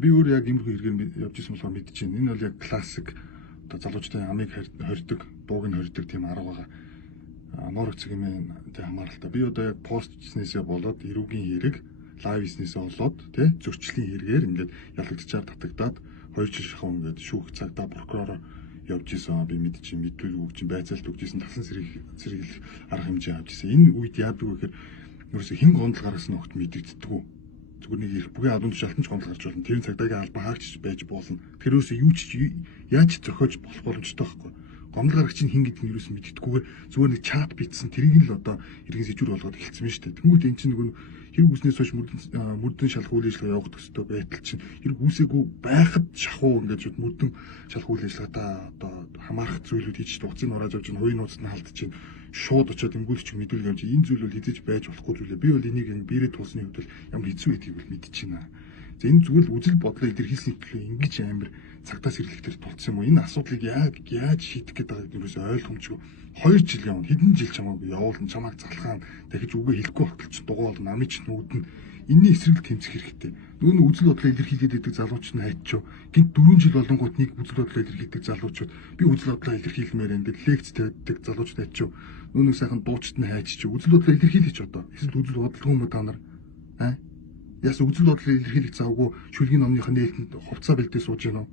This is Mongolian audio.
Би өөр яг иймэрхүү хэрэгээр явж исэн болохоор мэдчихээн. Энэ бол яг классик одоо залуучдын амийг хордог, дууг нь хордог тийм арга байгаа. Нуур хэцэг юм тэ хамааралтай. Би одоо яг пост хийснээсээ болоод эрүүгийн хэрэг, лайв хийснээсээ болоод тэ зөрчлийн хэрэгээр ингээд ялагдчихаар татагдаад 2 жил шахав ингээд шүүх цагтаа прокуророор явж исэн. Би мэдчихээн, мэдвэл үг чинь байцаалт өгч исэн, талсан сэргийлэх арга хэмжээ авч исэн. Энэ үед яадаг вэ гэхээр ерөөсө хэн гомдол гаргасан нөхд мэдэгддэггүй. Зүгээр нэг их бүгийн адуун тушаалтан ч гомдол гарч болно. Тэр цагдаагийн албан хаагч байж болно. Тэрөөсө юу ч яаж зохиож болох боломжтой байхгүй. Гомдол гарагч нь хэн гэдэг нь ерөөсө мэддэггүйгээр зүгээр нэг чат бичсэн тэрийг л одоо иргэн сэжүүр болгоод эхэлсэн байна шүү дээ. Тэнгүүд эн чинь нөгөө хэрэг үснээс хойш мөрдөн шалах үйл ажиллагаа явуулах төстэй байтал чинь хэрэг үсээгүй байхад шахуу ингээд мөрдөн шалах үйл ажиллагаатай одоо хамаарах зүйлүүд хийж дуцыг нурааж авч чинь хувийн нууцд нь халдчихээн шууд очиод эмгүүлч мэдүүлэг авч энэ зүйл бол хизэж байж болохгүй зүйлээ. Би бол энийг бэрээ тулсны хувьд бол ямар хэцүү гэдгийг бол мэдчихээн. За энэ зүгээр л үзэл бодлоо илэрхийлсэн төлөө ингэж амар цагтаас ирлэгтэр тулцсан юм уу? Энэ асуудлыг яаж шийдэх гээд байгааг нь юусоо ойлгомжгүй. 2 жил явна. Хэдэн жил чамаагүй явуулна, чамааг залхаана. Дахиж үгээ хэлэхгүй болтол ч дугаал намын ч нүүдэн. Энэний эсрэг тэмцэх хэрэгтэй. Нөгөө үзэл бодлоо илэрхийлээд байдаг залууч нь хайчуу. Гинт 4 жил болонгууд нэг үзэл бодлоо илэрхийлдэг залуучууд би үзэл бодлоо илэрхийлмээр энэ лекц тавьдаг залуучууд хайчуу. Нөгөө сайхан дуучид нь хайчиж үзэл бодлоо илэрхийлж одоо. Эсвэл үзэл бодлого юм та нар? Яс үзэл бодлоо илэрхийлэх завгүй шүлгийн номных нь нээлтэнд хувцас бэлдээ сууж гэнэ үү?